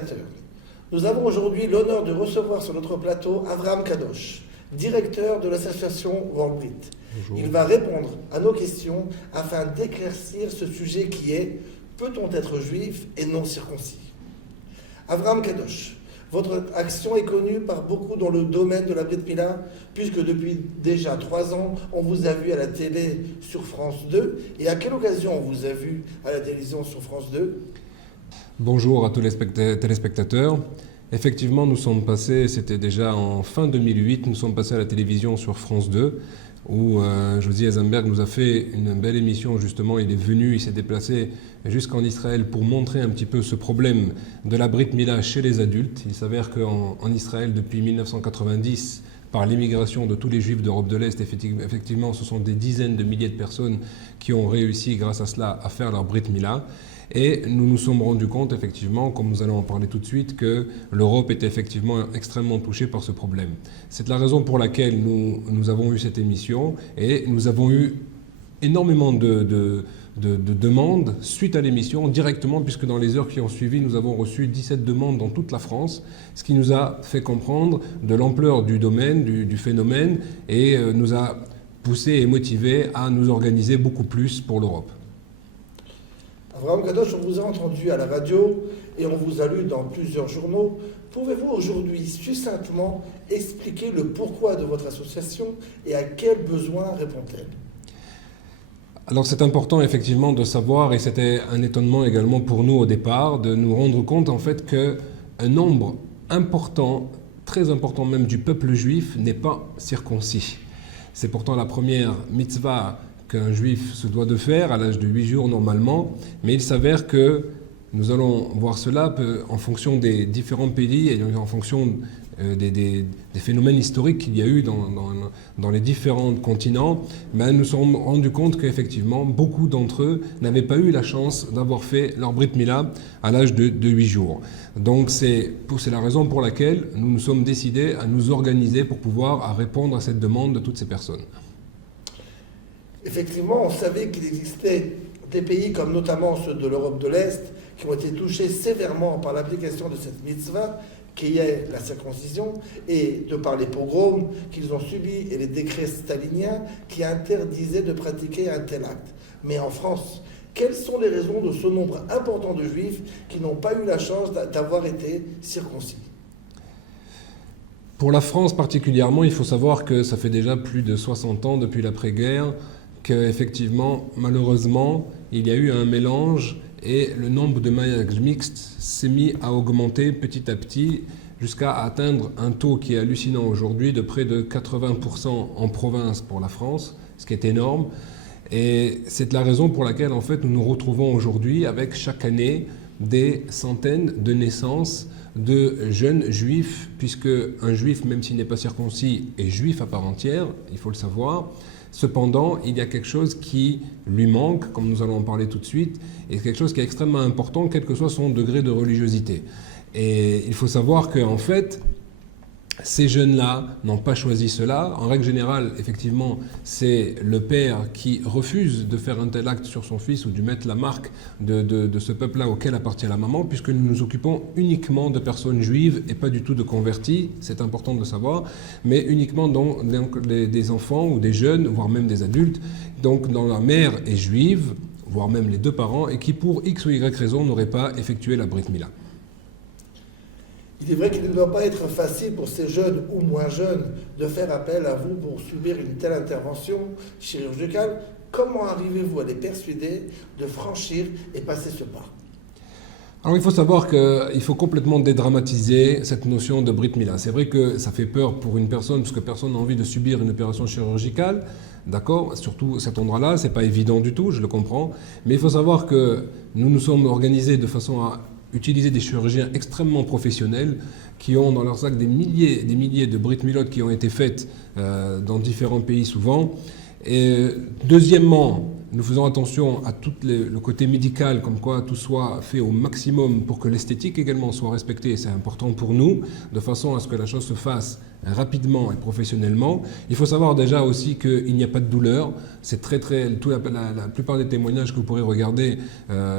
téléspectateurs. Nous avons aujourd'hui l'honneur de recevoir sur notre plateau Avraham Kadosh, directeur de l'association World Brit. Bonjour. Il va répondre à nos questions afin d'éclaircir ce sujet qui est « Peut-on être juif et non circoncis ?» Avraham Kadosh, votre action est connue par beaucoup dans le domaine de la Brit Mila, puisque depuis déjà 3 ans, on vous a vu à la télé sur France 2. Et à quelle occasion on vous a vu à la télévision sur France 2 ? Bonjour à tous les téléspectateurs. Effectivement, nous sommes passés, c'était déjà en fin 2008, nous sommes passés à la télévision sur France 2, où Josy Eisenberg nous a fait une belle émission. Justement, il est venu, il s'est déplacé jusqu'en Israël pour montrer un petit peu ce problème de la Brit Mila chez les adultes. Il s'avère qu'en Israël, depuis 1990, par l'immigration de tous les juifs d'Europe de l'Est, effectivement, ce sont des dizaines de milliers de personnes qui ont réussi, grâce à cela, à faire leur Brit Mila. Et nous nous sommes rendus compte, effectivement, comme nous allons en parler tout de suite, que l'Europe était effectivement extrêmement touchée par ce problème. C'est la raison pour laquelle nous avons eu cette émission et nous avons eu énormément de demandes suite à l'émission directement, puisque dans les heures qui ont suivi, nous avons reçu 17 demandes dans toute la France, ce qui nous a fait comprendre de l'ampleur du domaine, du phénomène, et nous a poussé et motivé à nous organiser beaucoup plus pour l'Europe. Avraham Kadosh, on vous a entendu à la radio et on vous a lu dans plusieurs journaux. Pouvez-vous aujourd'hui succinctement expliquer le pourquoi de votre association et à quels besoins répond-elle ? Alors c'est important effectivement de savoir, et c'était un étonnement également pour nous au départ, de nous rendre compte en fait qu'un nombre important, très important même du peuple juif n'est pas circoncis. C'est pourtant la première mitzvah qu'un juif se doit de faire à l'âge de 8 jours normalement, mais il s'avère que nous allons voir cela en fonction des différents pays et en fonction des phénomènes historiques qu'il y a eu dans les différents continents. Mais nous nous sommes rendus compte qu'effectivement, beaucoup d'entre eux n'avaient pas eu la chance d'avoir fait leur Brit Mila à l'âge de 8 jours. Donc c'est la raison pour laquelle nous nous sommes décidés à nous organiser pour pouvoir répondre à cette demande de toutes ces personnes. Effectivement, on savait qu'il existait des pays comme notamment ceux de l'Europe de l'Est qui ont été touchés sévèrement par l'application de cette mitzvah qui est la circoncision et de par les pogroms qu'ils ont subis et les décrets staliniens qui interdisaient de pratiquer un tel acte. Mais en France, quelles sont les raisons de ce nombre important de juifs qui n'ont pas eu la chance d'avoir été circoncis ? Pour la France particulièrement, il faut savoir que ça fait déjà plus de 60 ans depuis l'après-guerre qu'effectivement, malheureusement, il y a eu un mélange et le nombre de mariages mixtes s'est mis à augmenter petit à petit jusqu'à atteindre un taux qui est hallucinant aujourd'hui de près de 80% en province pour la France, ce qui est énorme. Et c'est la raison pour laquelle en fait nous nous retrouvons aujourd'hui avec chaque année des centaines de naissances de jeunes juifs, puisque un juif, même s'il n'est pas circoncis, est juif à part entière, il faut le savoir. Cependant, il y a quelque chose qui lui manque, comme nous allons en parler tout de suite, et quelque chose qui est extrêmement important, quel que soit son degré de religiosité. Et il faut savoir qu'en fait, ces jeunes-là n'ont pas choisi cela. En règle générale, effectivement, c'est le père qui refuse de faire un tel acte sur son fils ou de mettre la marque de ce peuple-là auquel appartient la maman, puisque nous nous occupons uniquement de personnes juives et pas du tout de convertis, c'est important de le savoir, mais uniquement des enfants ou des jeunes, voire même des adultes, donc dont la mère est juive, voire même les 2 parents, et qui pour X ou Y raison n'auraient pas effectué la Brit Mila. Il est vrai qu'il ne doit pas être facile pour ces jeunes ou moins jeunes de faire appel à vous pour subir une telle intervention chirurgicale. Comment arrivez-vous à les persuader de franchir et passer ce pas ? Alors il faut savoir qu'il faut complètement dédramatiser cette notion de Brit Mila. C'est vrai que ça fait peur pour une personne, parce que personne n'a envie de subir une opération chirurgicale, d'accord ? Surtout cet endroit-là, c'est pas évident du tout, je le comprends. Mais il faut savoir que nous nous sommes organisés de façon à utiliser des chirurgiens extrêmement professionnels qui ont dans leur sac des milliers de Brit Milot qui ont été faites dans différents pays souvent. Et deuxièmement, nous faisons attention à tout le côté médical, comme quoi tout soit fait au maximum pour que l'esthétique également soit respectée. C'est important pour nous, de façon à ce que la chose se fasse rapidement et professionnellement. Il faut savoir déjà aussi qu'il n'y a pas de douleur. C'est la plupart des témoignages que vous pourrez regarder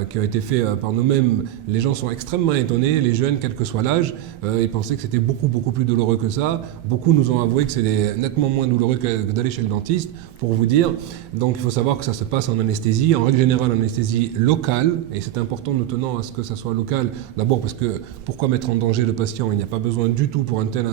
qui ont été faits par nous-mêmes, les gens sont extrêmement étonnés, les jeunes, quel que soit l'âge, ils pensaient que c'était beaucoup plus douloureux que ça. Beaucoup nous ont avoué que c'était nettement moins douloureux que d'aller chez le dentiste, pour vous dire. Donc il faut savoir que ça se passe en anesthésie, en règle générale en anesthésie locale, et c'est important, nous tenons à ce que ça soit local, d'abord parce que pourquoi mettre en danger le patient? Il n'y a pas besoin du tout pour une telle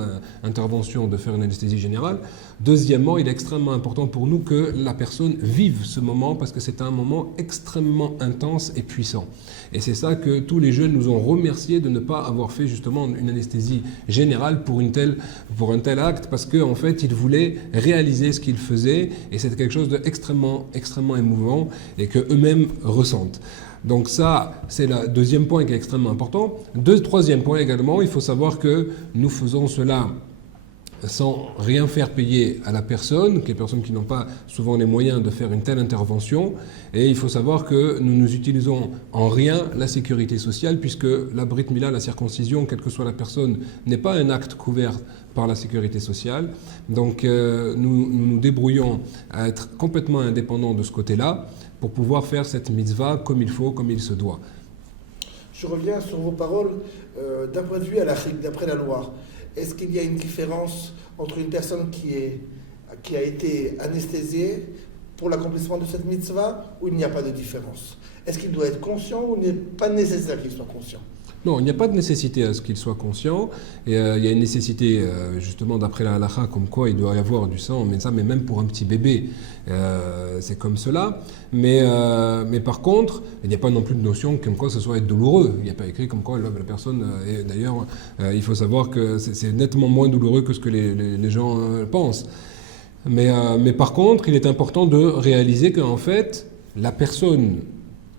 intervention de faire une anesthésie générale. Deuxièmement, il est extrêmement important pour nous que la personne vive ce moment parce que c'est un moment extrêmement intense et puissant. Et c'est ça que tous les jeunes nous ont remercié de ne pas avoir fait justement une anesthésie générale pour un tel acte parce qu'en fait, ils voulaient réaliser ce qu'ils faisaient et c'est quelque chose d'extrêmement émouvant et qu'eux-mêmes ressentent. Donc ça, c'est le deuxième point qui est extrêmement important. Troisième point également, il faut savoir que nous faisons cela sans rien faire payer à la personne, les personnes qui n'ont pas souvent les moyens de faire une telle intervention. Et il faut savoir que nous n'utilisons en rien la sécurité sociale, puisque la Brit Mila, la circoncision, quelle que soit la personne, n'est pas un acte couvert par la sécurité sociale. Donc nous débrouillons à être complètement indépendants de ce côté-là pour pouvoir faire cette mitzvah comme il faut, comme il se doit. Je reviens sur vos paroles d'un point de vue halachique, d'après la loi. Est-ce qu'il y a une différence entre une personne qui a été anesthésiée pour l'accomplissement de cette mitzvah ou il n'y a pas de différence? Est-ce qu'il doit être conscient ou il n'est pas nécessaire qu'il soit conscient? Non, il n'y a pas de nécessité à ce qu'il soit conscient. Et, il y a une nécessité, justement, d'après la halakha, comme quoi il doit y avoir du sang, mais même pour un petit bébé, c'est comme cela. Mais par contre, il n'y a pas non plus de notion comme quoi ce soit être douloureux. Il n'y a pas écrit comme quoi la personne... et d'ailleurs, il faut savoir que c'est nettement moins douloureux que ce que les gens pensent. Mais par contre, il est important de réaliser qu'en fait, la personne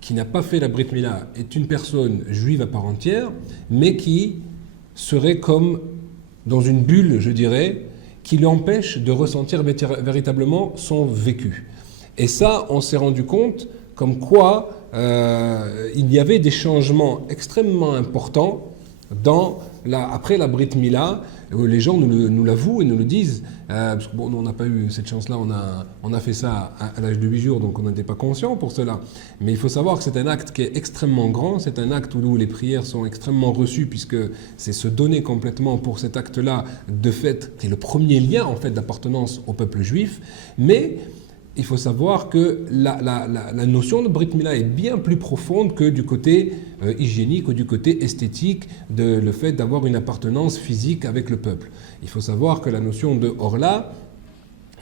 qui n'a pas fait la Brit Mila est une personne juive à part entière, mais qui serait comme dans une bulle, je dirais, qui l'empêche de ressentir véritablement son vécu. Et ça, on s'est rendu compte comme quoi il y avait des changements extrêmement importants après la Brit Mila, où les gens nous l'avouent et nous le disent, parce que bon, nous on n'a pas eu cette chance-là, on a fait ça à l'âge de 8 jours, donc on n'était pas conscient pour cela. Mais il faut savoir que c'est un acte qui est extrêmement grand, c'est un acte où les prières sont extrêmement reçues, puisque c'est se donner complètement pour cet acte-là, de fait, c'est le premier lien en fait d'appartenance au peuple juif, mais il faut savoir que la notion de Brit Mila est bien plus profonde que du côté hygiénique ou du côté esthétique, le fait d'avoir une appartenance physique avec le peuple. Il faut savoir que la notion de Orla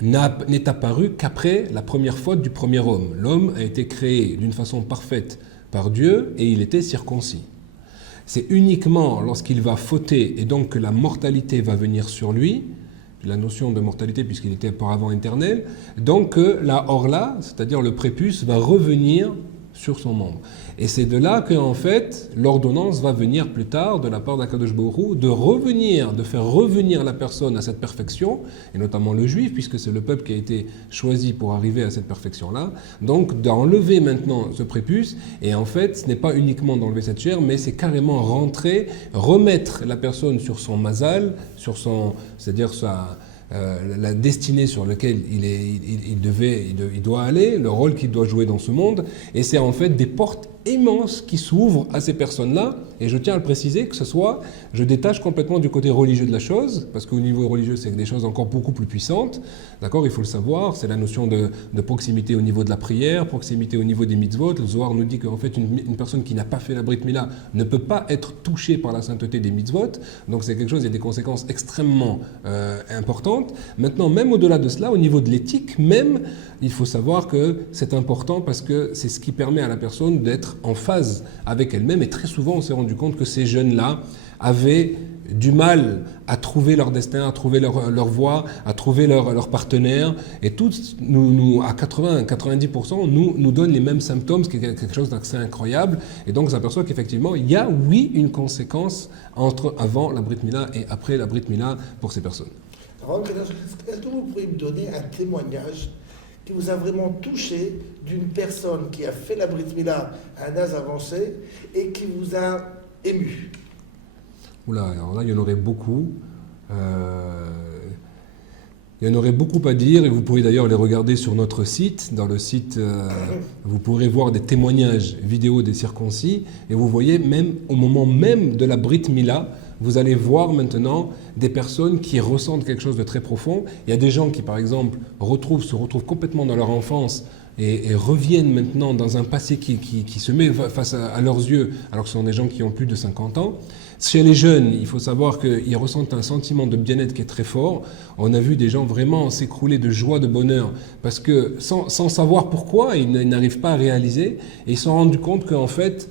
n'est apparue qu'après la première faute du premier homme. L'homme a été créé d'une façon parfaite par Dieu et il était circoncis. C'est uniquement lorsqu'il va fauter et donc que la mortalité va venir sur lui, la notion de mortalité puisqu'il était auparavant éternel, donc la orla, c'est-à-dire le prépuce, va revenir sur son membre. Et c'est de là qu'en fait, l'ordonnance va venir plus tard de la part d'Akadosh Baruch Hu de faire revenir la personne à cette perfection, et notamment le juif, puisque c'est le peuple qui a été choisi pour arriver à cette perfection-là. Donc d'enlever maintenant ce prépuce, et en fait, ce n'est pas uniquement d'enlever cette chair, mais c'est carrément rentrer, remettre la personne sur son mazal, c'est-à-dire la destinée sur laquelle il doit aller, le rôle qu'il doit jouer dans ce monde, et c'est en fait des portes immenses qui s'ouvrent à ces personnes-là, et je tiens à le préciser que je détache complètement du côté religieux de la chose, parce qu'au niveau religieux, c'est des choses encore beaucoup plus puissantes, d'accord, il faut le savoir, c'est la notion de proximité au niveau de la prière, proximité au niveau des mitzvot. Le Zohar nous dit qu'en fait, une personne qui n'a pas fait la Brit Mila ne peut pas être touchée par la sainteté des mitzvot, donc c'est quelque chose, il y a des conséquences extrêmement importantes. Maintenant, même au-delà de cela, au niveau de l'éthique, même, il faut savoir que c'est important parce que c'est ce qui permet à la personne d'être en phase avec elle-même, et très souvent on s'est rendu compte que ces jeunes-là avaient du mal à trouver leur destin, à trouver leur voie, à trouver leur partenaire, et tous, à 80-90%, nous donnent les mêmes symptômes, ce qui est quelque chose d'assez incroyable, et donc on s'aperçoit qu'effectivement, il y a, oui, une conséquence entre avant la Brit Mila et après la Brit Mila pour ces personnes. Alors, est-ce que vous pourriez me donner un témoignage qui vous a vraiment touché d'une personne qui a fait la Brit Mila à un âge avancé et qui vous a ému? Oula, alors là, il y en aurait beaucoup. Il y en aurait beaucoup à dire et vous pouvez d'ailleurs les regarder sur notre site. Dans le site, vous pourrez voir des témoignages vidéo des circoncis et vous voyez même au moment même de la Brit Mila, vous allez voir maintenant des personnes qui ressentent quelque chose de très profond. Il y a des gens qui, par exemple, se retrouvent complètement dans leur enfance et reviennent maintenant dans un passé qui se met face à leurs yeux, alors que ce sont des gens qui ont plus de 50 ans. Chez les jeunes, il faut savoir qu'ils ressentent un sentiment de bien-être qui est très fort. On a vu des gens vraiment s'écrouler de joie, de bonheur, parce que sans savoir pourquoi, ils n'arrivent pas à réaliser, et ils se sont rendus compte qu'en fait,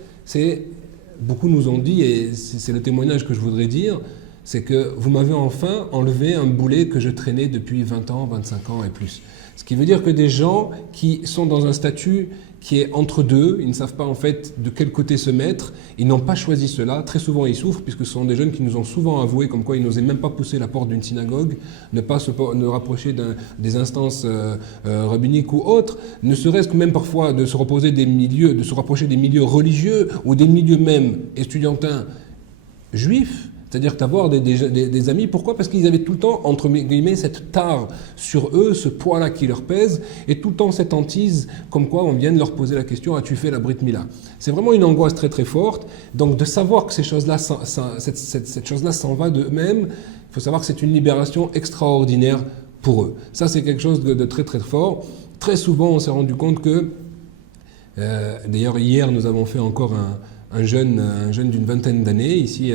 beaucoup nous ont dit, et c'est le témoignage que je voudrais dire, c'est que vous m'avez enfin enlevé un boulet que je traînais depuis 20 ans, 25 ans et plus. Ce qui veut dire que des gens qui sont dans un statut qui est entre deux, ils ne savent pas en fait de quel côté se mettre, ils n'ont pas choisi cela, très souvent ils souffrent puisque ce sont des jeunes qui nous ont souvent avoué comme quoi ils n'osaient même pas pousser la porte d'une synagogue, ne rapprocher des instances rabbiniques ou autres, ne serait-ce que même parfois de se rapprocher des milieux religieux ou des milieux même estudiantins juifs. C'est-à-dire d'avoir des amis, pourquoi? Parce qu'ils avaient tout le temps, entre guillemets, cette tare sur eux, ce poids-là qui leur pèse, et tout le temps cette hantise, comme quoi on vient de leur poser la question, as-tu fait la Brit Mila? C'est vraiment une angoisse très très forte, donc de savoir que ces choses-là, cette chose-là s'en va d'eux-mêmes, il faut savoir que c'est une libération extraordinaire pour eux. Ça, c'est quelque chose de très très fort. Très souvent, on s'est rendu compte que, d'ailleurs hier, nous avons fait encore un jeune d'une vingtaine d'années ici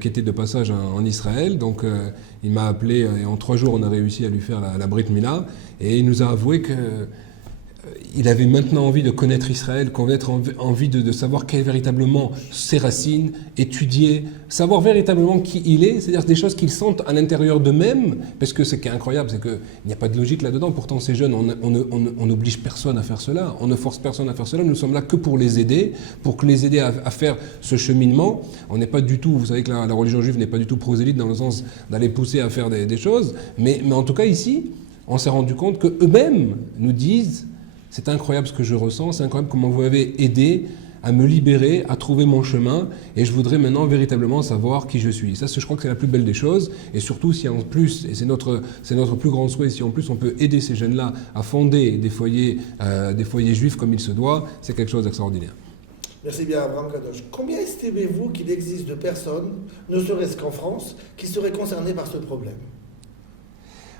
qui était de passage en Israël. Donc il m'a appelé et en 3 jours on a réussi à lui faire la Brit Mila et il nous a avoué que il avait maintenant envie de connaître Israël, envie de savoir quelles véritablement ses racines, étudier, savoir véritablement qui il est, c'est-à-dire des choses qu'ils sentent à l'intérieur d'eux-mêmes, parce que ce qui est incroyable, c'est qu'il n'y a pas de logique là-dedans. Pourtant, ces jeunes, on n'oblige personne à faire cela, on ne force personne à faire cela, nous sommes là que pour les aider à faire ce cheminement. On n'est pas du tout, vous savez que la religion juive n'est pas du tout prosélyte dans le sens d'aller pousser à faire des choses, mais en tout cas ici, on s'est rendu compte qu'eux-mêmes nous disent: c'est incroyable ce que je ressens, c'est incroyable comment vous m'avez aidé à me libérer, à trouver mon chemin, et je voudrais maintenant véritablement savoir qui je suis. Ça, je crois que c'est la plus belle des choses, et surtout si en plus, et c'est notre plus grand souhait, si en plus on peut aider ces jeunes-là à fonder des foyers juifs comme il se doit, c'est quelque chose d'extraordinaire. Merci bien, Abraham Kadosh. Combien estimez-vous qu'il existe de personnes, ne serait-ce qu'en France, qui seraient concernées par ce problème?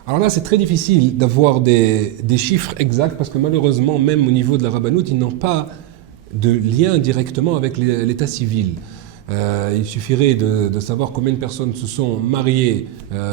Alors là, c'est très difficile d'avoir des chiffres exacts parce que malheureusement, même au niveau de la rabbanoute, ils n'ont pas de lien directement avec l'état civil. Il suffirait de savoir combien de personnes se sont mariées,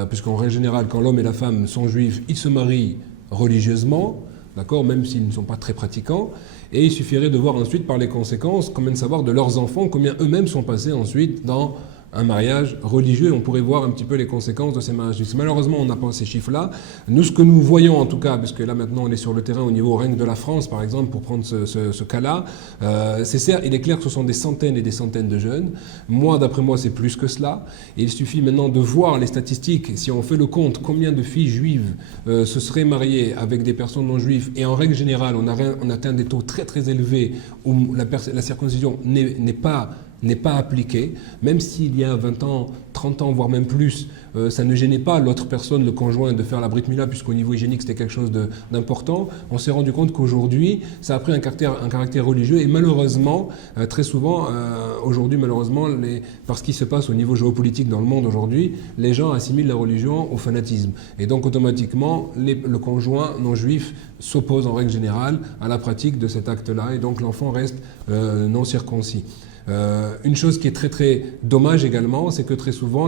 puisqu'en règle générale, quand l'homme et la femme sont juifs, ils se marient religieusement, d'accord, même s'ils ne sont pas très pratiquants. Et il suffirait de voir ensuite par les conséquences, combien de savoir de leurs enfants, combien eux-mêmes sont passés ensuite dans un mariage religieux. On pourrait voir un petit peu les conséquences de ces mariages. Malheureusement, on n'a pas ces chiffres-là. Nous, ce que nous voyons en tout cas, parce que là maintenant on est sur le terrain au niveau rien que de la France, par exemple, pour prendre ce cas-là, il est clair que ce sont des centaines et des centaines de jeunes. Moi, d'après moi, c'est plus que cela. Et il suffit maintenant de voir les statistiques. Si on fait le compte, combien de filles juives se seraient mariées avec des personnes non juives, et en règle générale, on atteint des taux très très élevés où la circoncision n'est pas appliqué, même s'il y a 20 ans, 30 ans, voire même plus, ça ne gênait pas l'autre personne, le conjoint, de faire la Brit Mila, puisqu'au niveau hygiénique, c'était quelque chose d'important. On s'est rendu compte qu'aujourd'hui, ça a pris un caractère religieux, et malheureusement, très souvent, aujourd'hui, malheureusement, par ce qui se passe au niveau géopolitique dans le monde aujourd'hui, les gens assimilent la religion au fanatisme. Et donc, automatiquement, le conjoint non juif s'oppose en règle générale à la pratique de cet acte-là, et donc l'enfant reste non circoncis. Une chose qui est très très dommage également, c'est que très souvent,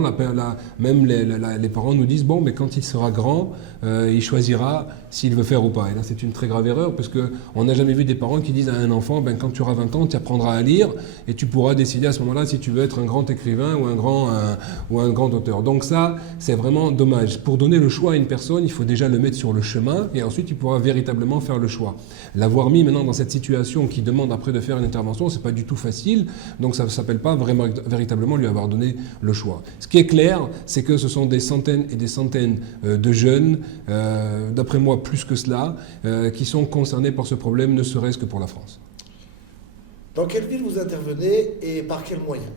même les parents nous disent: bon, mais quand il sera grand, il choisira s'il veut faire ou pas. Et là, c'est une très grave erreur, parce qu'on n'a jamais vu des parents qui disent à un enfant: ben, quand tu auras 20 ans, tu apprendras à lire, et tu pourras décider à ce moment-là si tu veux être un grand écrivain ou un grand auteur. Donc ça, c'est vraiment dommage. Pour donner le choix à une personne, il faut déjà le mettre sur le chemin, et ensuite il pourra véritablement faire le choix. L'avoir mis maintenant dans cette situation qui demande après de faire une intervention, c'est pas du tout facile, donc ça ne s'appelle pas vraiment, véritablement lui avoir donné le choix. Ce qui est clair, c'est que ce sont des centaines et des centaines de jeunes, d'après moi plus que cela, qui sont concernés par ce problème, ne serait-ce que pour la France. Dans quelle ville vous intervenez et par quels moyens?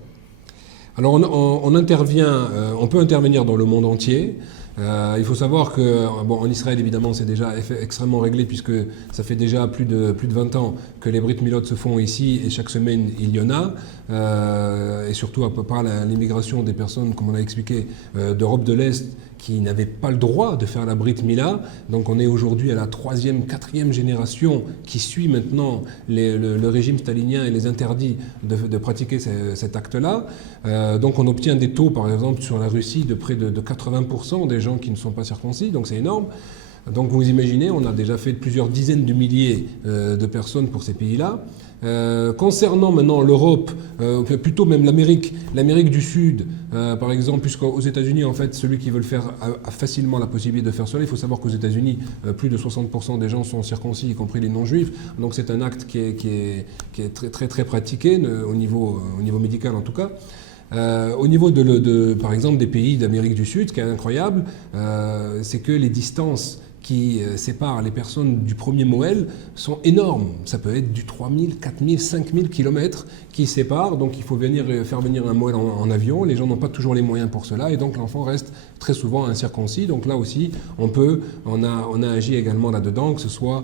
Alors on intervient, on peut intervenir dans le monde entier. Il faut savoir que, bon, en Israël, évidemment, c'est déjà extrêmement réglé puisque ça fait déjà plus de 20 ans que les Brit Milot se font ici et chaque semaine, il y en a. Et surtout, à peu près l'immigration des personnes, comme on a expliqué, d'Europe de l'Est qui n'avaient pas le droit de faire la Brit Mila. Donc on est aujourd'hui à la 3e, 4e génération qui suit maintenant le régime stalinien et les interdits de pratiquer cet acte-là. Donc on obtient des taux, par exemple, sur la Russie de près de 80% des gens qui ne sont pas circoncis, donc c'est énorme. Donc vous imaginez, on a déjà fait plusieurs dizaines de milliers de personnes pour ces pays-là. Concernant maintenant l'Europe, plutôt même l'Amérique du Sud, par exemple, puisqu'aux États-Unis, en fait, celui qui veut le faire a facilement la possibilité de faire cela. Il faut savoir qu'aux États-Unis, plus de 60% des gens sont circoncis, y compris les non-juifs. Donc c'est un acte qui est très, très, très pratiqué au niveau médical en tout cas. Au niveau par exemple, des pays d'Amérique du Sud, ce qui est incroyable, c'est que les distances qui séparent les personnes du premier Moël sont énormes. Ça peut être du 3000, 4000, 5000 km qui séparent. Donc il faut faire venir un Moël en avion. Les gens n'ont pas toujours les moyens pour cela. Et donc l'enfant reste très souvent incirconcis. Donc là aussi, on a agi également là-dedans, que ce soit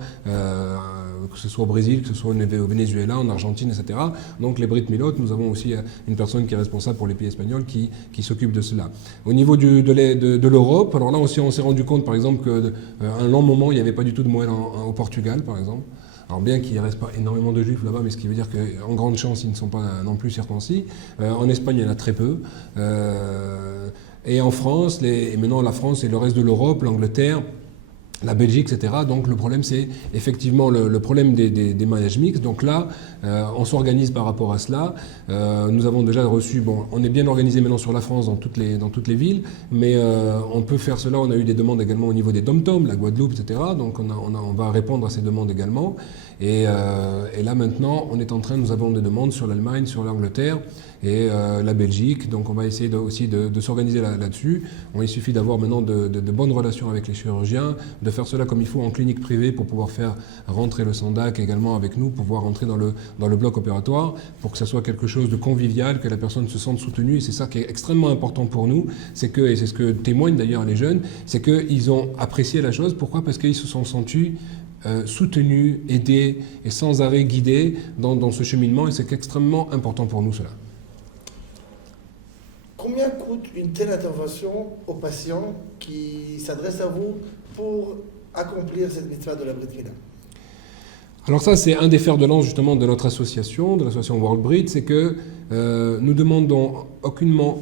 au Brésil, que ce soit au Venezuela, en Argentine, etc. Donc les Brit Milot, nous avons aussi une personne qui est responsable pour les pays espagnols qui s'occupe de cela. Au niveau de l'Europe, alors là aussi on s'est rendu compte par exemple qu'à un long moment il n'y avait pas du tout de Moël au Portugal par exemple. Alors bien qu'il ne reste pas énormément de juifs là-bas, mais ce qui veut dire qu'en grande chance ils ne sont pas non plus circoncis. En Espagne il y en a très peu. Et en France, et maintenant la France et le reste de l'Europe, l'Angleterre, la Belgique, etc. Donc le problème, c'est effectivement le problème des mariages mixtes. Donc là, on s'organise par rapport à cela. Nous avons déjà reçu, on est bien organisé maintenant sur la France dans toutes les villes, mais on peut faire cela. On a eu des demandes également au niveau des dom-toms, la Guadeloupe, etc. Donc on va répondre à ces demandes également. Et là maintenant, nous avons des demandes sur l'Allemagne, sur l'Angleterre et la Belgique. Donc on va essayer aussi de s'organiser là-dessus. Il suffit d'avoir maintenant de bonnes relations avec les chirurgiens, de faire cela comme il faut en clinique privée pour pouvoir faire rentrer le SANDAC également avec nous, pour pouvoir rentrer dans le bloc opératoire, pour que ça soit quelque chose de convivial, que la personne se sente soutenue. Et c'est ça qui est extrêmement important pour nous, et c'est ce que témoignent d'ailleurs les jeunes, c'est qu'ils ont apprécié la chose. Pourquoi? Parce qu'ils se sont sentis soutenus, aidés et sans arrêt guidés dans ce cheminement, et c'est extrêmement important pour nous cela. Combien coûte une telle intervention aux patients qui s'adressent à vous pour accomplir cette mitzvah de la Brit Mila? Alors ça, c'est un des fers de lance justement de notre association, de l'association World Brit, c'est que nous demandons aucunement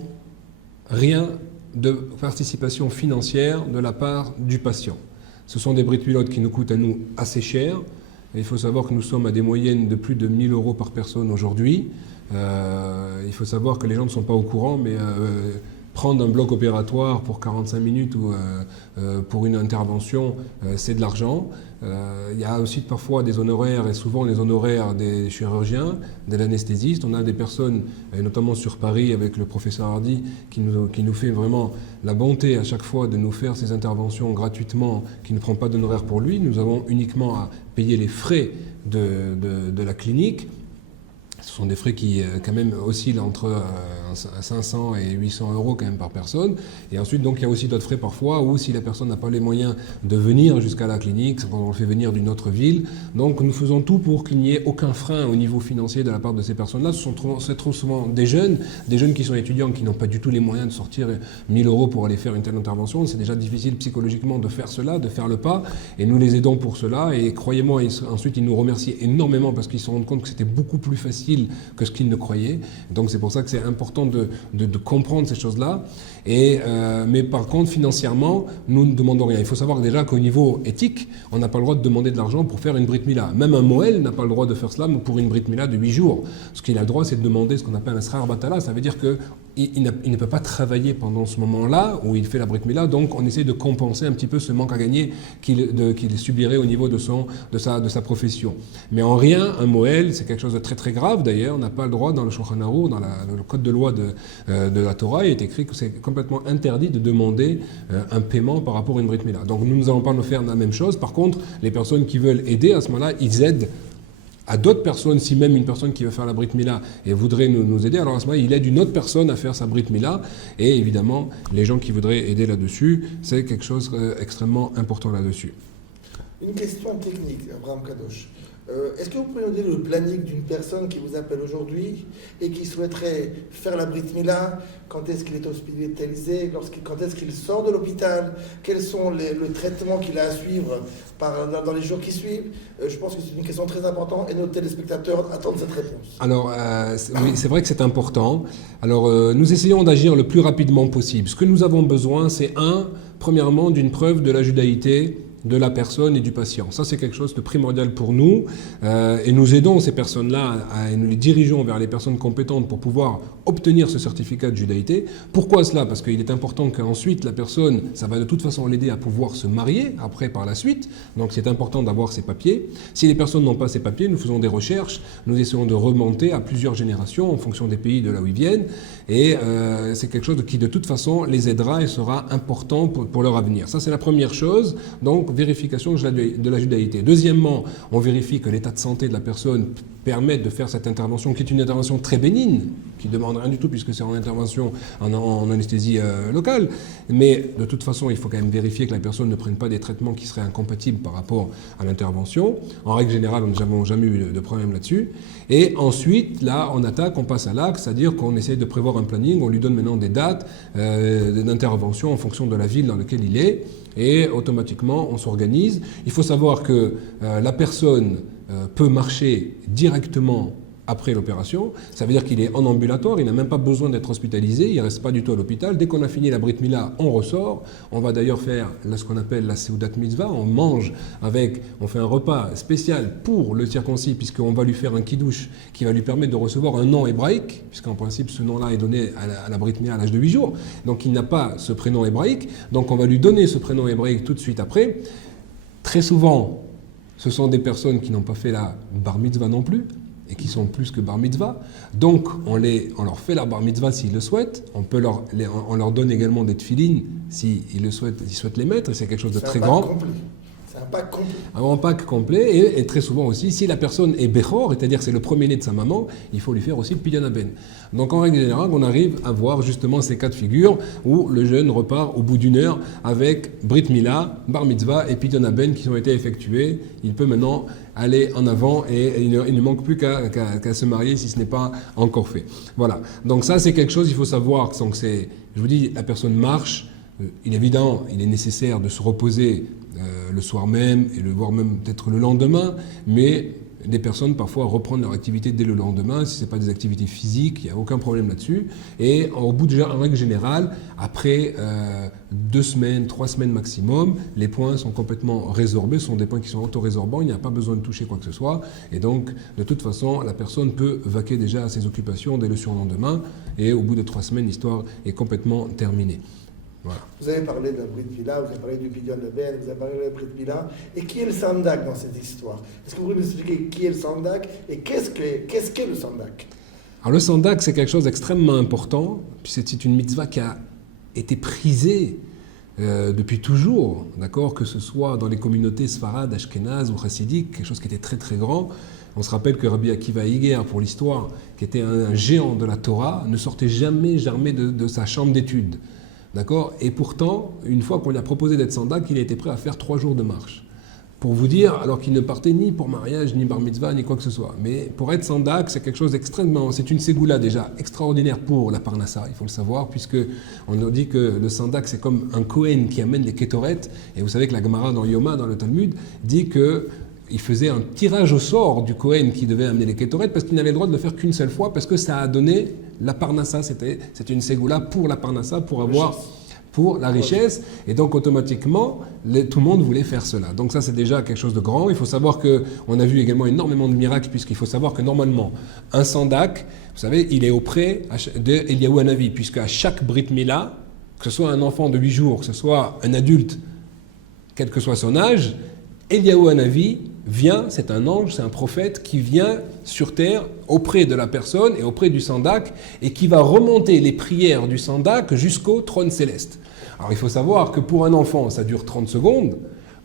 rien de participation financière de la part du patient. Ce sont des Brit Milot qui nous coûtent à nous assez cher. Et il faut savoir que nous sommes à des moyennes de plus de 1000 € par personne aujourd'hui. Il faut savoir que les gens ne sont pas au courant, mais prendre un bloc opératoire pour 45 minutes ou pour une intervention, c'est de l'argent. Il y a aussi parfois des honoraires, et souvent les honoraires des chirurgiens, de l'anesthésiste. On a des personnes, et notamment sur Paris avec le professeur Hardy, qui nous fait vraiment la bonté à chaque fois de nous faire ces interventions gratuitement, qui ne prend pas d'honoraires pour lui. Nous avons uniquement à payer les frais de la clinique. Ce sont des frais qui, quand même, oscillent entre 500 et 800 € quand même par personne. Et ensuite, donc, il y a aussi d'autres frais parfois où, si la personne n'a pas les moyens de venir jusqu'à la clinique, on le fait venir d'une autre ville. Donc, nous faisons tout pour qu'il n'y ait aucun frein au niveau financier de la part de ces personnes-là. C'est trop souvent des jeunes qui sont étudiants, qui n'ont pas du tout les moyens de sortir 1000 € pour aller faire une telle intervention. C'est déjà difficile psychologiquement de faire cela, de faire le pas. Et nous les aidons pour cela. Et croyez-moi, ensuite, ils nous remercient énormément parce qu'ils se rendent compte que c'était beaucoup plus facile que ce qu'ils ne croyaient. Donc c'est pour ça que c'est important de comprendre ces choses-là. Mais par contre, financièrement, nous ne demandons rien. Il faut savoir déjà qu'au niveau éthique, on n'a pas le droit de demander de l'argent pour faire une Brit Mila. Même un Moël n'a pas le droit de faire cela pour une Brit Mila de 8 jours. Ce qu'il a le droit, c'est de demander ce qu'on appelle un Srar Batala. Ça veut dire que il ne peut pas travailler pendant ce moment-là où il fait la Brit Mila, donc on essaie de compenser un petit peu ce manque à gagner qu'il subirait au niveau de sa profession. Mais en rien, un Moël, c'est quelque chose de très très grave d'ailleurs, on n'a pas le droit dans le Shulchan Aruch, dans le code de loi de la Torah, il est écrit que c'est complètement interdit de demander un paiement par rapport à une Brit Mila. Donc nous n'allons pas nous faire la même chose, par contre, les personnes qui veulent aider, à ce moment-là, ils aident à d'autres personnes, si même une personne qui veut faire la Brit Mila et voudrait nous aider, alors à ce moment-là, il aide une autre personne à faire sa Brit Mila, et évidemment, les gens qui voudraient aider là-dessus, c'est quelque chose extrêmement important là-dessus. Une question technique, Abraham Kadosh. Est-ce que vous pouvez nous dire le planning d'une personne qui vous appelle aujourd'hui et qui souhaiterait faire la Brit Mila? Quand est-ce qu'il est hospitalisé? Quand est-ce qu'il sort de l'hôpital? Quels sont le traitement qu'il a à suivre dans les jours qui suivent? Je pense que c'est une question très importante et nos téléspectateurs attendent cette réponse. Alors, oui, c'est vrai que c'est important. Alors, nous essayons d'agir le plus rapidement possible. Ce que nous avons besoin, c'est premièrement, d'une preuve de la judaïté de la personne et du patient. Ça, c'est quelque chose de primordial pour nous et nous aidons ces personnes-là et nous les dirigeons vers les personnes compétentes pour pouvoir obtenir ce certificat de judaïté. Pourquoi cela? Parce qu'il est important qu'ensuite la personne, ça va de toute façon l'aider à pouvoir se marier après par la suite, donc c'est important d'avoir ces papiers. Si les personnes n'ont pas ces papiers, nous faisons des recherches, nous essayons de remonter à plusieurs générations en fonction des pays de là où ils viennent et c'est quelque chose qui de toute façon les aidera et sera important pour leur avenir. Ça, c'est la première chose, donc vérification de la judaïté. Deuxièmement, on vérifie que l'état de santé de la personne permet de faire cette intervention qui est une intervention très bénigne, qui ne demande rien du tout puisque c'est en intervention en anesthésie locale. Mais de toute façon, il faut quand même vérifier que la personne ne prenne pas des traitements qui seraient incompatibles par rapport à l'intervention. En règle générale, nous n'avons jamais eu de problème là-dessus. Et ensuite, là, on passe à l'acte, c'est-à-dire qu'on essaie de prévoir un planning, on lui donne maintenant des dates d'intervention en fonction de la ville dans laquelle il est. Et automatiquement, on s'organise. Il faut savoir que la personne peut marcher directement après l'opération. Ça veut dire qu'il est en ambulatoire, il n'a même pas besoin d'être hospitalisé, il ne reste pas du tout à l'hôpital. Dès qu'on a fini la Brit Mila, on ressort. On va d'ailleurs faire ce qu'on appelle la Seudat Mitzvah. On fait un repas spécial pour le circoncis, puisqu'on va lui faire un kiddush qui va lui permettre de recevoir un nom hébraïque, puisqu'en principe, ce nom-là est donné à la Brit Mila à l'âge de 8 jours. Donc il n'a pas ce prénom hébraïque. Donc on va lui donner ce prénom hébraïque tout de suite après. Très souvent, ce sont des personnes qui n'ont pas fait la Bar Mitzvah non plus, et qui sont plus que bar mitzvah. Donc, on leur fait la bar mitzvah s'ils le souhaitent. On leur donne également des tefilines s'ils souhaitent les mettre. Et c'est quelque chose de très grand. C'est un pack complet. Un pack complet. Et très souvent aussi, si la personne est Bechor, c'est-à-dire c'est le premier-né de sa maman, il faut lui faire aussi le Pidyon Ben. Donc en règle générale, on arrive à voir justement ces cas de figure où le jeune repart au bout d'une heure avec Brit Mila, Bar Mitzvah et Pidyon Ben qui ont été effectués. Il peut maintenant aller en avant et il ne manque plus qu'à se marier si ce n'est pas encore fait. Voilà. Donc ça, c'est quelque chose, il faut savoir. Donc je vous dis, la personne marche. Il est évident, il est nécessaire de se reposer le soir même et voire même peut-être le lendemain, mais des personnes parfois reprennent leur activité dès le lendemain, si ce n'est pas des activités physiques, il n'y a aucun problème là-dessus. Et en règle générale, après 2 semaines, 3 semaines maximum, les points sont complètement résorbés, ce sont des points qui sont auto-résorbants, il n'y a pas besoin de toucher quoi que ce soit. Et donc, de toute façon, la personne peut vaquer déjà à ses occupations dès le surlendemain, et au bout de 3 semaines, l'histoire est complètement terminée. Voilà. Vous avez parlé de la Brit Mila, vous avez parlé du Pidyon Ben, vous avez parlé de la Brit Mila. Et qui est le Sandak dans cette histoire? Est-ce que vous pouvez nous expliquer qui est le Sandak et qu'est-ce qu'est le Sandak? Alors le Sandak, c'est quelque chose d'extrêmement important, puis c'est une mitzvah qui a été prisée depuis toujours, d'accord, que ce soit dans les communautés sfarades, ashkénazes ou chassidiques, quelque chose qui était très très grand. On se rappelle que Rabbi Akiva Iger, pour l'histoire, qui était un géant de la Torah, ne sortait jamais de sa chambre d'études. D'accord? Et pourtant, une fois qu'on lui a proposé d'être sandak, il était prêt à faire 3 jours de marche. Pour vous dire, alors qu'il ne partait ni pour mariage, ni bar mitzvah, ni quoi que ce soit. Mais pour être sandak, c'est quelque chose d'extrêmement... C'est une ségoula déjà extraordinaire pour la parnassa, il faut le savoir, puisque on nous dit que le sandak, c'est comme un Kohen qui amène les kétoret. Et vous savez que la Gemara dans Yoma, dans le Talmud, dit que il faisait un tirage au sort du Kohen qui devait amener les kétoret parce qu'il n'avait le droit de le faire qu'une seule fois parce que ça a donné la parnassa. C'était une ségoula pour la parnassa, pour avoir pour la richesse, et donc automatiquement, tout le monde voulait faire cela. Donc ça, c'est déjà quelque chose de grand. Il faut savoir qu'on a vu également énormément de miracles, puisqu'il faut savoir que normalement, un sandak, vous savez, il est auprès d'Eliaou Hanavi, puisque à chaque Brit Mila, que ce soit un enfant de 8 jours, que ce soit un adulte, quel que soit son âge, Eliaou Hanavi vient, c'est un ange, c'est un prophète qui vient sur terre auprès de la personne et auprès du sandak et qui va remonter les prières du sandak jusqu'au trône céleste. Alors il faut savoir que pour un enfant, ça dure 30 secondes,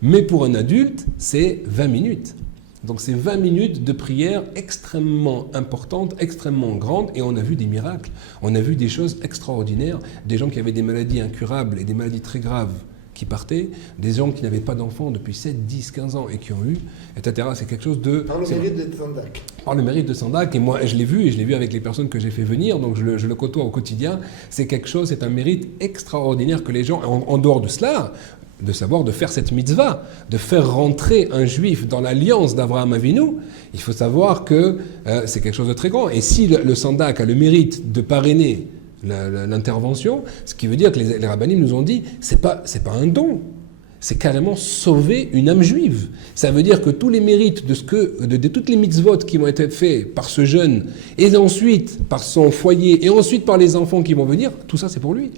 mais pour un adulte, c'est 20 minutes. Donc c'est 20 minutes de prière extrêmement importantes, extrêmement grandes, et on a vu des miracles, on a vu des choses extraordinaires, des gens qui avaient des maladies incurables et des maladies très graves qui partaient, des gens qui n'avaient pas d'enfants depuis 7, 10, 15 ans et qui ont eu, etc. C'est quelque chose de... Par le mérite de Sandak. Par le mérite de Sandak, et moi je l'ai vu, et je l'ai vu avec les personnes que j'ai fait venir, donc je le côtoie au quotidien. C'est quelque chose, c'est un mérite extraordinaire que les gens, en dehors de cela, de savoir de faire cette mitzvah, de faire rentrer un juif dans l'alliance d'Abraham Avinu, il faut savoir que c'est quelque chose de très grand. Et si le Sandak a le mérite de parrainer l'intervention, ce qui veut dire que les rabbinim nous ont dit, c'est pas un don, c'est carrément sauver une âme juive. Ça veut dire que tous les mérites de toutes les mitzvot qui vont être faits par ce jeune, et ensuite par son foyer, et ensuite par les enfants qui vont venir, tout ça c'est pour lui.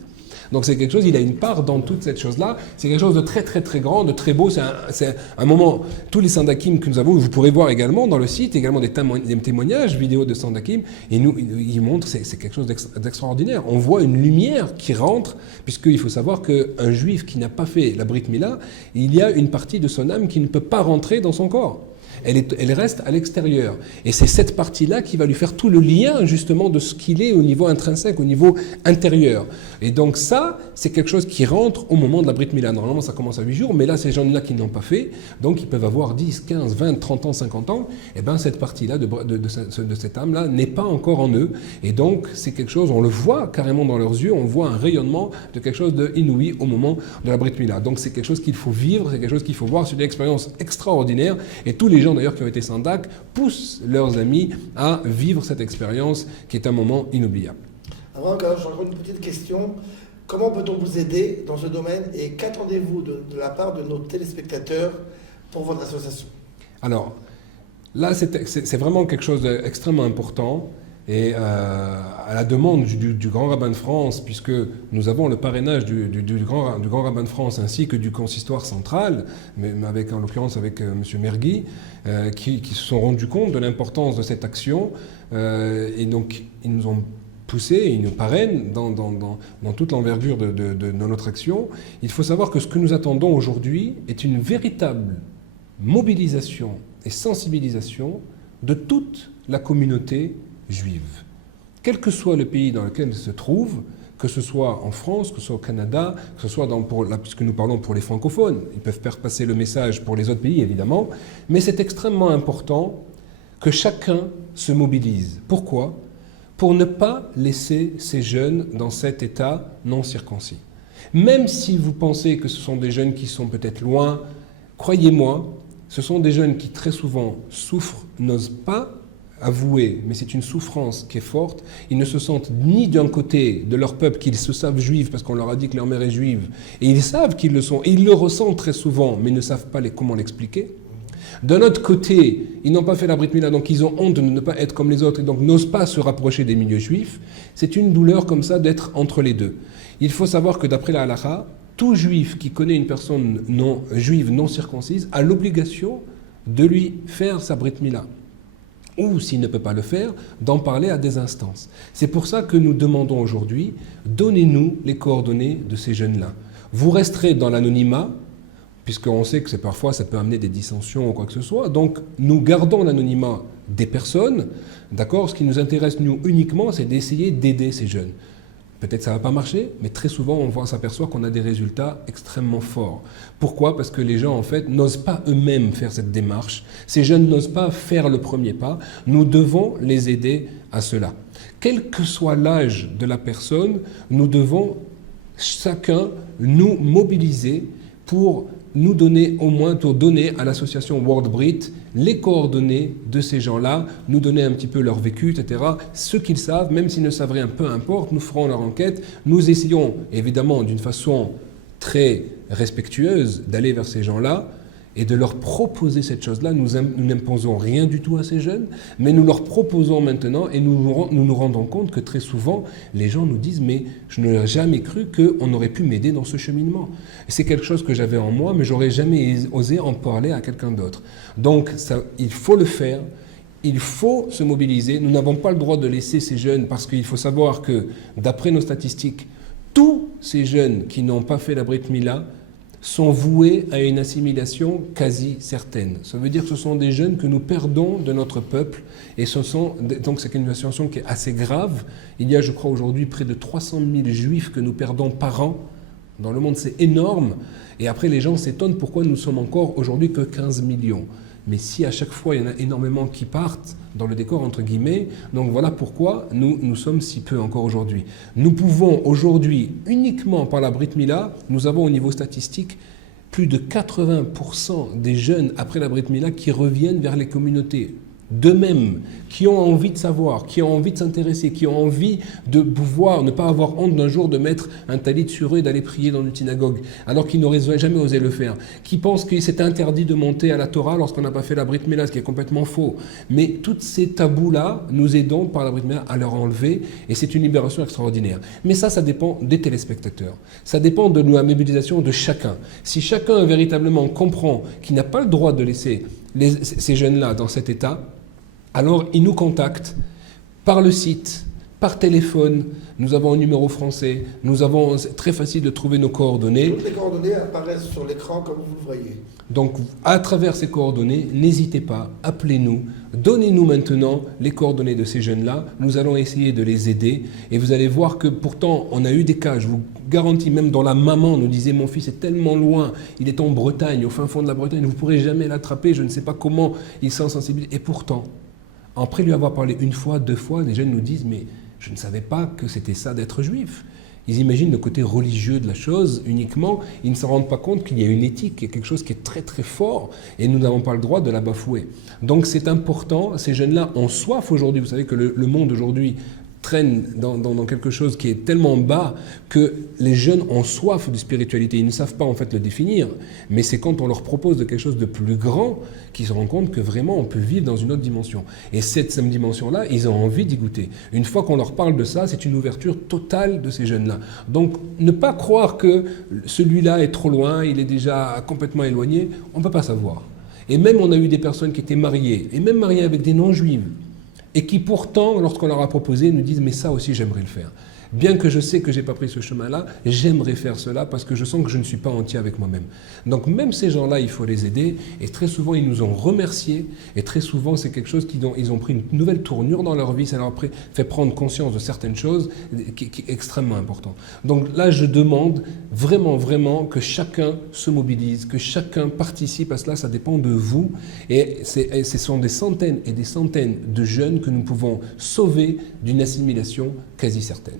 Donc c'est quelque chose, il a une part dans toute cette chose-là. C'est quelque chose de très très très grand, de très beau. C'est un moment, tous les sandakim que nous avons, vous pourrez voir également dans le site, également des témoignages vidéo de sandakim, et ils montrent, c'est quelque chose d'extraordinaire. On voit une lumière qui rentre, puisqu'il faut savoir qu'un juif qui n'a pas fait la Brit Mila, il y a une partie de son âme qui ne peut pas rentrer dans son corps. Elle reste à l'extérieur. Et c'est cette partie-là qui va lui faire tout le lien, justement, de ce qu'il est au niveau intrinsèque, au niveau intérieur. Et donc ça, c'est quelque chose qui rentre au moment de la Brit Mila. Normalement, ça commence à 8 jours, mais là, ces gens-là qui n'ont pas fait, donc ils peuvent avoir 10, 15, 20, 30 ans, 50 ans, et bien cette partie-là, de cette âme-là, n'est pas encore en eux. Et donc, c'est quelque chose, on le voit carrément dans leurs yeux, on voit un rayonnement de quelque chose d'inouï au moment de la Brit Mila. Donc, c'est quelque chose qu'il faut vivre, c'est quelque chose qu'il faut voir, c'est une expérience extraordinaire, et tous les gens d'ailleurs qui ont été sandak poussent leurs amis à vivre cette expérience qui est un moment inoubliable. Avant, j'ai encore une petite question. Comment peut-on vous aider dans ce domaine et qu'attendez-vous de la part de nos téléspectateurs pour votre association? Alors, là, c'est vraiment quelque chose d'extrêmement important. Et à la demande du grand rabbin de France, puisque nous avons le parrainage du grand rabbin de France ainsi que du consistoire central, mais en l'occurrence avec M. Mergui, qui se sont rendus compte de l'importance de cette action. Et donc, ils nous ont poussés, ils nous parrainent dans toute l'envergure de notre action. Il faut savoir que ce que nous attendons aujourd'hui est une véritable mobilisation et sensibilisation de toute la communauté juive. Quel que soit le pays dans lequel elle se trouve, que ce soit en France, que ce soit au Canada, que ce soit puisque nous parlons pour les francophones, ils peuvent faire passer le message pour les autres pays évidemment, mais c'est extrêmement important que chacun se mobilise. Pourquoi ? Pour ne pas laisser ces jeunes dans cet état non circoncis. Même si vous pensez que ce sont des jeunes qui sont peut-être loin, croyez-moi, ce sont des jeunes qui très souvent souffrent, n'osent pas avouer, mais c'est une souffrance qui est forte. Ils ne se sentent ni d'un côté de leur peuple qu'ils se savent juifs parce qu'on leur a dit que leur mère est juive, et ils savent qu'ils le sont, et ils le ressentent très souvent, mais ils ne savent pas comment l'expliquer. D'un autre côté, ils n'ont pas fait la Brit Mila, donc ils ont honte de ne pas être comme les autres, et donc n'osent pas se rapprocher des milieux juifs. C'est une douleur comme ça d'être entre les deux. Il faut savoir que d'après la halakha, tout juif qui connaît une personne juive non circoncise a l'obligation de lui faire sa Brit Mila. Ou, s'il ne peut pas le faire, d'en parler à des instances. C'est pour ça que nous demandons aujourd'hui, donnez-nous les coordonnées de ces jeunes-là. Vous resterez dans l'anonymat, puisqu'on sait que parfois ça peut amener des dissensions ou quoi que ce soit, donc nous gardons l'anonymat des personnes, d'accord ? Ce qui nous intéresse, nous, uniquement, c'est d'essayer d'aider ces jeunes. Peut-être ça ne va pas marcher, mais très souvent on s'aperçoit qu'on a des résultats extrêmement forts. Pourquoi ? Parce que les gens en fait n'osent pas eux-mêmes faire cette démarche. Ces jeunes n'osent pas faire le premier pas. Nous devons les aider à cela. Quel que soit l'âge de la personne, nous devons chacun nous mobiliser pour nous donner au moins, pour donner à l'association World Brit les coordonnées de ces gens-là, nous donner un petit peu leur vécu, etc. Ce qu'ils savent, même s'ils ne savent rien, peu importe, nous ferons leur enquête. Nous essayons, évidemment, d'une façon très respectueuse, d'aller vers ces gens-là et de leur proposer cette chose-là. Nous n'imposons rien du tout à ces jeunes, mais nous leur proposons maintenant et nous rendons compte que très souvent, les gens nous disent « mais je n'aurais jamais cru qu'on aurait pu m'aider dans ce cheminement ». C'est quelque chose que j'avais en moi, mais j'aurais jamais osé en parler à quelqu'un d'autre. Donc, il faut le faire. Il faut se mobiliser. Nous n'avons pas le droit de laisser ces jeunes, parce qu'il faut savoir que, d'après nos statistiques, tous ces jeunes qui n'ont pas fait la Brit Mila sont voués à une assimilation quasi certaine. Ça veut dire que ce sont des jeunes que nous perdons de notre peuple, et donc c'est une situation qui est assez grave. Il y a, je crois, aujourd'hui près de 300 000 juifs que nous perdons par an. Dans le monde, c'est énorme. Et après, les gens s'étonnent pourquoi nous sommes encore aujourd'hui que 15 millions. Mais si à chaque fois, il y en a énormément qui partent dans le décor, entre guillemets, donc voilà pourquoi nous sommes si peu encore aujourd'hui. Nous pouvons aujourd'hui, uniquement par la Brit Mila, nous avons au niveau statistique plus de 80% des jeunes après la Brit Mila qui reviennent vers les communautés d'eux-mêmes, qui ont envie de savoir, qui ont envie de s'intéresser, qui ont envie de pouvoir ne pas avoir honte d'un jour de mettre un talit sur eux et d'aller prier dans une synagogue, alors qu'ils n'auraient jamais osé le faire, qui pensent qu'il s'est interdit de monter à la Torah lorsqu'on n'a pas fait la Brit Mila, ce qui est complètement faux. Mais tous ces tabous-là, nous aidons par la Brit Mila à leur enlever, et c'est une libération extraordinaire. Mais ça dépend des téléspectateurs. Ça dépend de la mobilisation de chacun. Si chacun véritablement comprend qu'il n'a pas le droit de laisser ces jeunes-là dans cet état, alors ils nous contactent par le site, par téléphone. Nous avons un numéro français, c'est très facile de trouver nos coordonnées. Toutes les coordonnées apparaissent sur l'écran comme vous le voyez. Donc à travers ces coordonnées, n'hésitez pas, appelez-nous, donnez-nous maintenant les coordonnées de ces jeunes-là. Nous allons essayer de les aider et vous allez voir que pourtant on a eu des cas, je vous garantis, même dans la maman nous disait mon fils est tellement loin, il est en Bretagne, au fin fond de la Bretagne, vous ne pourrez jamais l'attraper, je ne sais pas comment il s'en sensibilise. Et pourtant, après lui avoir parlé une fois, deux fois, les jeunes nous disent mais je ne savais pas que c'était ça d'être juif. Ils imaginent le côté religieux de la chose uniquement, ils ne se rendent pas compte qu'il y a une éthique, qu'il y a quelque chose qui est très très fort et nous n'avons pas le droit de la bafouer. Donc c'est important, ces jeunes-là ont soif aujourd'hui, vous savez que le monde aujourd'hui traîne dans quelque chose qui est tellement bas que les jeunes ont soif de spiritualité. Ils ne savent pas en fait le définir, mais c'est quand on leur propose de quelque chose de plus grand qu'ils se rendent compte que vraiment on peut vivre dans une autre dimension. Et cette dimension-là, ils ont envie d'y goûter. Une fois qu'on leur parle de ça, c'est une ouverture totale de ces jeunes-là. Donc ne pas croire que celui-là est trop loin, il est déjà complètement éloigné, on ne peut pas savoir. Et même on a eu des personnes qui étaient mariées, et même mariées avec des non-juifs, et qui pourtant, lorsqu'on leur a proposé, nous disent « mais ça aussi j'aimerais le faire ». Bien que je sais que je n'ai pas pris ce chemin-là, j'aimerais faire cela parce que je sens que je ne suis pas entier avec moi-même. Donc même ces gens-là, il faut les aider et très souvent ils nous ont remerciés et très souvent c'est quelque chose ils ont pris une nouvelle tournure dans leur vie, ça leur a fait prendre conscience de certaines choses qui est extrêmement important. Donc là je demande vraiment que chacun se mobilise, que chacun participe à cela, ça dépend de vous et ce sont des centaines et des centaines de jeunes que nous pouvons sauver d'une assimilation quasi certaine.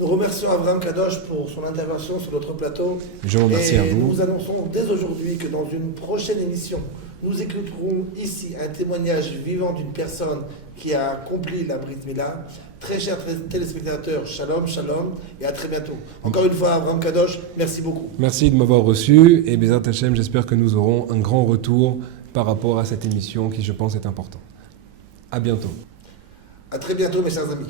Nous remercions Avraham Kadosh pour son intervention sur notre plateau. Je vous remercie à vous. Nous annonçons dès aujourd'hui que dans une prochaine émission, nous écouterons ici un témoignage vivant d'une personne qui a accompli la Brit Mila. Très chers téléspectateurs, shalom, shalom, et à très bientôt. Encore une fois, Avraham Kadosh, merci beaucoup. Merci de m'avoir reçu, et Bezrat Hashem, j'espère que nous aurons un grand retour par rapport à cette émission qui, je pense, est importante. À bientôt. À très bientôt, mes chers amis.